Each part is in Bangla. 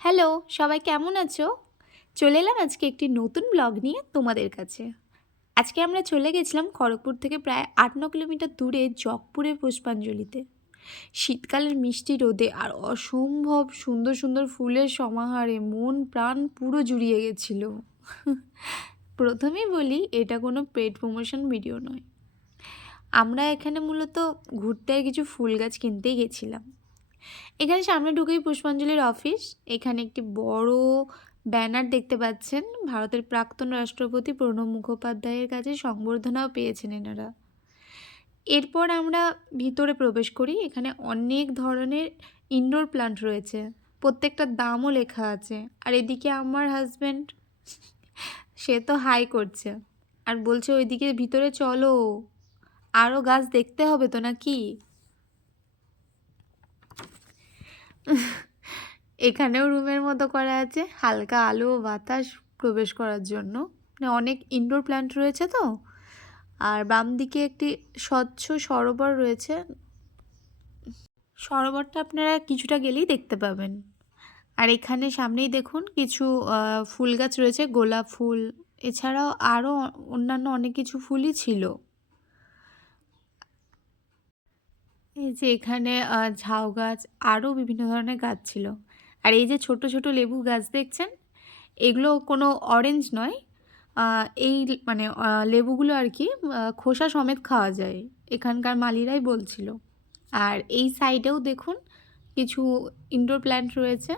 হ্যালো, সবাই কেমন আছো? চলে এলাম আজকে একটি নতুন ব্লগ নিয়ে তোমাদের কাছে। আজকে আমরা চলে গেছিলাম খড়গপুর থেকে প্রায় ৮-৯ কিলোমিটার দূরে জগপুরের পুষ্পাঞ্জলিতে। শীতকালের মিষ্টি রোদে আর অসম্ভব সুন্দর সুন্দর ফুলের সমাহারে মন প্রাণ পুরো জুড়িয়ে গেছিল। প্রথমেই বলি, এটা কোনো পেড প্রমোশন ভিডিও নয়। আমরা এখানে মূলত ঘুরতে আর কিছু ফুল গাছ কিনতেই গেছিলাম। এখানে সামনে ঢুকেই পুষ্পাঞ্জলির অফিস। এখানে একটি বড় ব্যানার দেখতে পাচ্ছেন। ভারতের প্রাক্তন রাষ্ট্রপতি প্রণব মুখোপাধ্যায়ের কাছে সংবর্ধনাও পেয়েছেন এনারা। এরপর আমরা ভিতরে প্রবেশ করি। এখানে অনেক ধরনের ইনডোর প্লান্ট রয়েছে, প্রত্যেকটার দামও লেখা আছে। আর এদিকে আমার হাজব্যান্ড, সে তো হাই করছে আর বলছে ওইদিকে ভিতরে চলো, আরও গাছ দেখতে হবে তো নাকি। এখানেও রুমের মতো করা আছে, হালকা আলো বাতাস প্রবেশ করার জন্য। মানে অনেক ইনডোর প্ল্যান্ট রয়েছে তো। আর বাম দিকে একটি স্বচ্ছ সরোবর রয়েছে। সরোবরটা আপনারা কিছুটা গেলেই দেখতে পাবেন। আর এখানে সামনেই দেখুন কিছু ফুল গাছ রয়েছে, গোলাপ ফুল, এছাড়াও আরও অন্যান্য অনেক কিছু ফুলই ছিল। এই যে এখানে ঝাউ গাছ, আরও বিভিন্ন ধরনের গাছ ছিল। আর এই যে ছোট ছোট লেবু গাছ দেখছেন, এগুলো কোনো অরেঞ্জ নয়। এই মানে লেবুগুলো আর কি খোসা সমেত খাওয়া যায়, এখানকার মালিরাই বলছিল। আর এই সাইডেও দেখুন কিছু ইনডোর প্ল্যান্ট রয়েছে।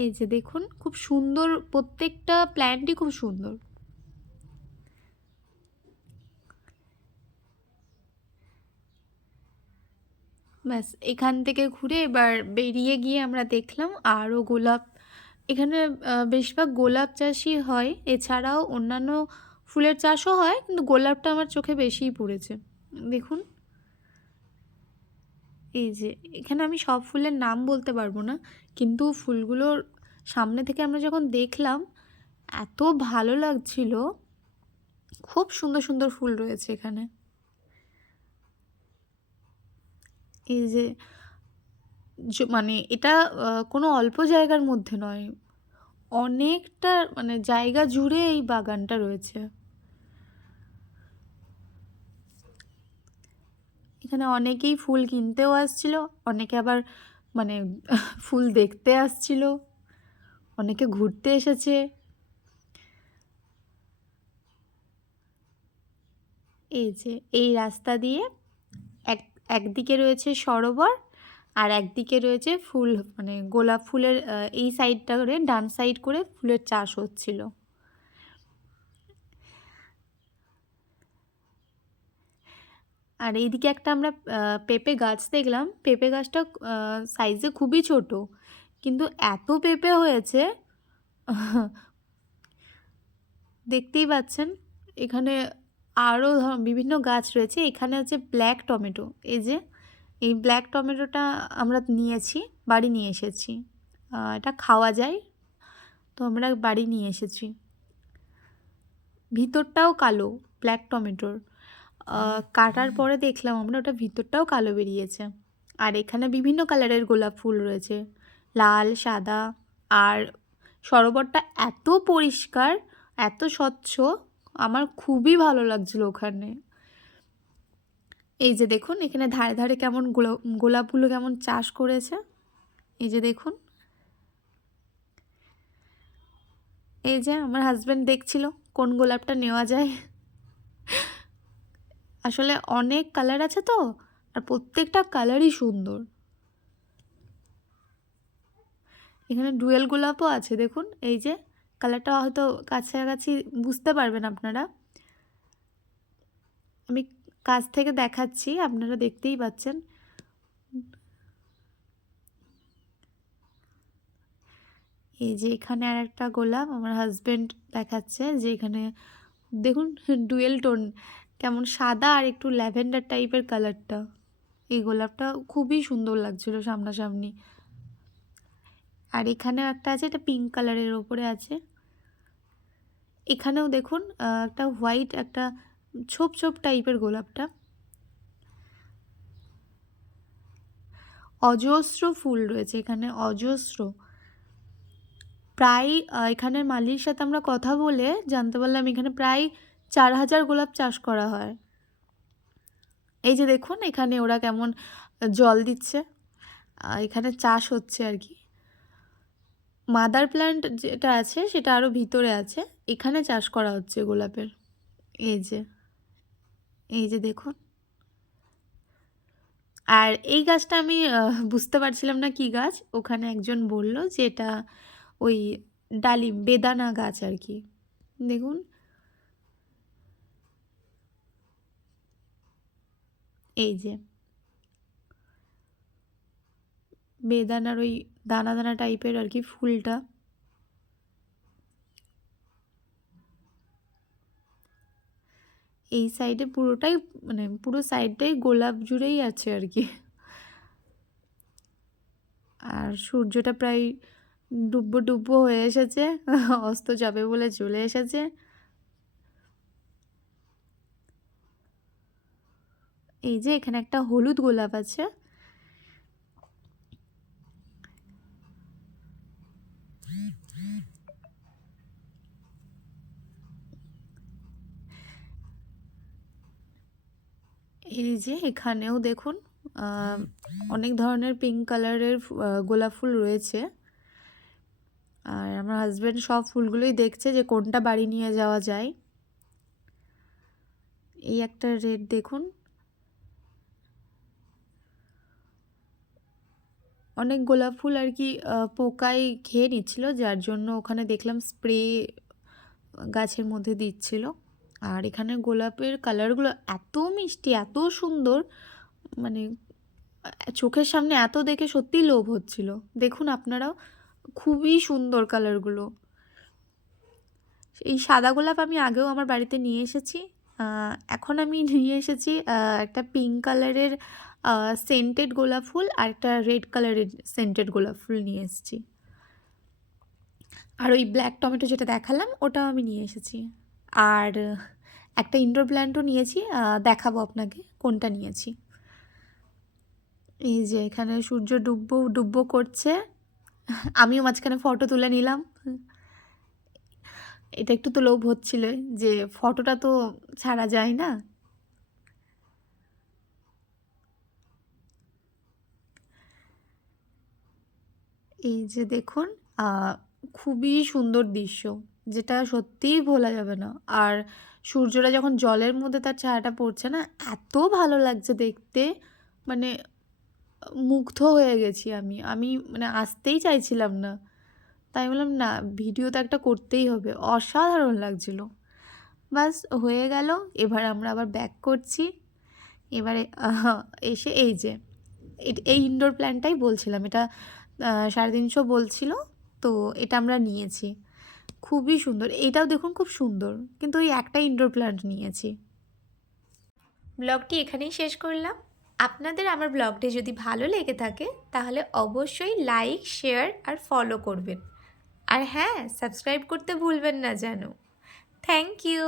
এই যে দেখুন, খুব সুন্দর, প্রত্যেকটা প্ল্যান্টই খুব সুন্দর। ব্যাস এখান থেকে ঘুরে এবার বেরিয়ে গিয়ে আমরা দেখলাম আরও গোলাপ। এখানে বেশিরভাগ গোলাপ চাষই হয়, এছাড়াও অন্যান্য ফুলের চাষও হয়, কিন্তু গোলাপটা আমার চোখে বেশিই পড়েছে। দেখুন, এই যে এখানে আমি সব ফুলের নাম বলতে পারবো না, কিন্তু ফুলগুলোর সামনে থেকে আমরা যখন দেখলাম এত ভালো লাগছিল। খুব সুন্দর সুন্দর ফুল রয়েছে এখানে। এই যে মানে এটা কোনো অল্প জায়গার মধ্যে নয়, অনেকটা মানে জায়গা জুড়ে এই বাগানটা রয়েছে। এখানে অনেকেই ফুল কিনতেও আসছিল, অনেকে আবার মানে ফুল দেখতে আসছিল, অনেকে ঘুরতে এসেছে। এই যে এই রাস্তা দিয়ে এক একদিকে রয়েছে সরোবর, আর একদিকে রয়েছে ফুল, মানে গোলাপ ফুলের এই সাইডটা করে ডান সাইড করে ফুলের চাষ হচ্ছিল। আর এইদিকে একটা আমরা পেঁপে গাছ দেখলাম। পেঁপে গাছটা সাইজে খুবই ছোট, কিন্তু এত পেঁপে হয়েছে দেখতেই পাচ্ছেন। এখানে আরও বিভিন্ন গাছ রয়েছে। এখানে হচ্ছে ব্ল্যাক টমেটো। এই যে এই ব্ল্যাক টমেটোটা আমরা নিয়েছি, বাড়ি নিয়ে এসেছি। এটা খাওয়া যায়, তো আমরা বাড়ি নিয়ে এসেছি। ভিতরটাও কালো ব্ল্যাক টমেটোর। কাটার পরে দেখলাম আমরা ওটা ভিতরটাও কালো বেরিয়েছে। আর এখানে বিভিন্ন কালারের গোলাপ ফুল রয়েছে, লাল, সাদা। আর সরোবরটা এত পরিষ্কার, এত স্বচ্ছ, আমার খুবই ভালো লাগছিল ওখানে। এই যে দেখুন, এখানে ধারে ধারে কেমন গোলাপগুলো কেমন চাষ করেছে। এই যে দেখুন, এই যে আমার হাজব্যান্ড দেখছিল কোন গোলাপটা নেওয়া যায়। আসলে অনেক কালার আছে তো, আর প্রত্যেকটা কালারই সুন্দর। এখানে ডুয়েল গোলাপও আছে, দেখুন এই যে কালারটা হয়তো কাছাকাছি বুঝতে পারবেন আপনারা। আমি কাছ থেকে দেখাচ্ছি, আপনারা দেখতেই পাচ্ছেন। এই যে এখানে আর একটা গোলাপ আমার হাজব্যান্ড দেখাচ্ছে, যে এখানে দেখুন ডুয়েল টোন, কেমন সাদা আর একটু ল্যাভেন্ডার টাইপের কালারটা। এই গোলাপটা খুবই সুন্দর লাগছিল সামনাসামনি। আর এখানেও একটা আছে, এটা পিঙ্ক কালারের ওপরে আছে। এখানেও দেখুন একটা হোয়াইট, একটা ছোপ ছোপ টাইপের গোলাপটা। অজস্র ফুল রয়েছে এখানে, অজস্র। প্রায় এখানের মালির সাথে আমরা কথা বলে জানতে পারলাম এখানে প্রায় 4000 গোলাপ চাষ করা হয়। এই যে দেখুন এখানে ওরা কেমন জল দিচ্ছে, এখানে চাষ হচ্ছে আর কি। মাদার প্ল্যান্ট যেটা আছে সেটা আরও ভিতরে আছে, এখানে চাষ করা হচ্ছে গোলাপের। এই যে, এই যে দেখুন। আর এই গাছটা আমি বুঝতে পারছিলাম না কি গাছ, ওখানে একজন বলল যে এটা ওই ডালিম, বেদানা গাছ আর কি। দেখুন এই যে বেদানার ওই দানা দানা টাইপের আর কি ফুলটা। এই সাইডে পুরোটাই মানে পুরো সাইডটাই গোলাপ জুড়েই আছে আর কি। আর সূর্যটা প্রায় ডুববো ডুববো হয়ে এসেছে, অস্ত যাবে বলে চলে এসেছে। এই যে এখানে একটা হলুদ গোলাপ আছে। এই যে এখানেও দেখুন অনেক ধরনের পিঙ্ক কালারের গোলাপ ফুল রয়েছে। আর আমার হাজব্যান্ড সব ফুলগুলোই দেখছে যে কোনটা বাড়ি নিয়ে যাওয়া যায়। এই একটা রেড দেখুন, অনেক গোলাপ ফুল আর কি পোকায় খেয়ে নিচ্ছিল, যার জন্য ওখানে দেখলাম স্প্রে গাছের মধ্যে দিচ্ছিল। আর এখানে গোলাপের কালারগুলো এত মিষ্টি, এত সুন্দর, মানে চোখের সামনে এত দেখে সত্যিই লোভ হচ্ছিল। দেখুন আপনারাও, খুবই সুন্দর কালারগুলো। এই সাদা গোলাপ আমি আগেও আমার বাড়িতে নিয়ে এসেছি। এখন আমি নিয়ে এসেছি একটা পিঙ্ক কালারের সেন্টেড গোলাপ ফুল আর একটা রেড কালারের সেন্টেড গোলাপ ফুল নিয়ে এসেছি। আর ওই ব্ল্যাক টমেটো যেটা দেখালাম ওটাও আমি নিয়ে এসেছি। আর একটা ইনডোর প্ল্যান্টও নিয়েছি, দেখাবো আপনাকে কোনটা নিয়েছি। এই যে এখানে সূর্য ডুববো ডুববো করছে, আমিও মাঝখানে ফটো তুলে নিলাম। এটা একটু তো লোভ হচ্ছিল যে ফটোটা তো ছাড়া যায় না। এই যে দেখুন খুবই সুন্দর দৃশ্য, যেটা সত্যিই ভোলা যাবে না। আর সূর্যটা যখন জলের মধ্যে তার ছায়াটা পড়ছে না, এত ভালো লাগছে দেখতে, মানে মুগ্ধ হয়ে গেছি আমি আমি মানে আসতেই চাইছিলাম না। তাই বললাম না, ভিডিও তো একটা করতেই হবে, অসাধারণ লাগছিল। বাস হয়ে গেল, এবার আমরা আবার ব্যাক করছি। এবারে এসে এই যে এই ইনডোর প্ল্যান্টটাই বলছিলাম, এটা 350 বলছিল, তো এটা আমরা নিয়েছি। খুবই সুন্দর, এইটাও দেখুন খুব সুন্দর, কিন্তু ওই একটা ইনডোর প্ল্যান্ট নিয়েছি। ব্লগটি এখানেই শেষ করলাম। আপনাদের আমার ব্লগটি যদি ভালো লেগে থাকে তাহলে অবশ্যই লাইক, শেয়ার আর ফলো করবেন। আর হ্যাঁ, সাবস্ক্রাইব করতে ভুলবেন না যেন। Thank you.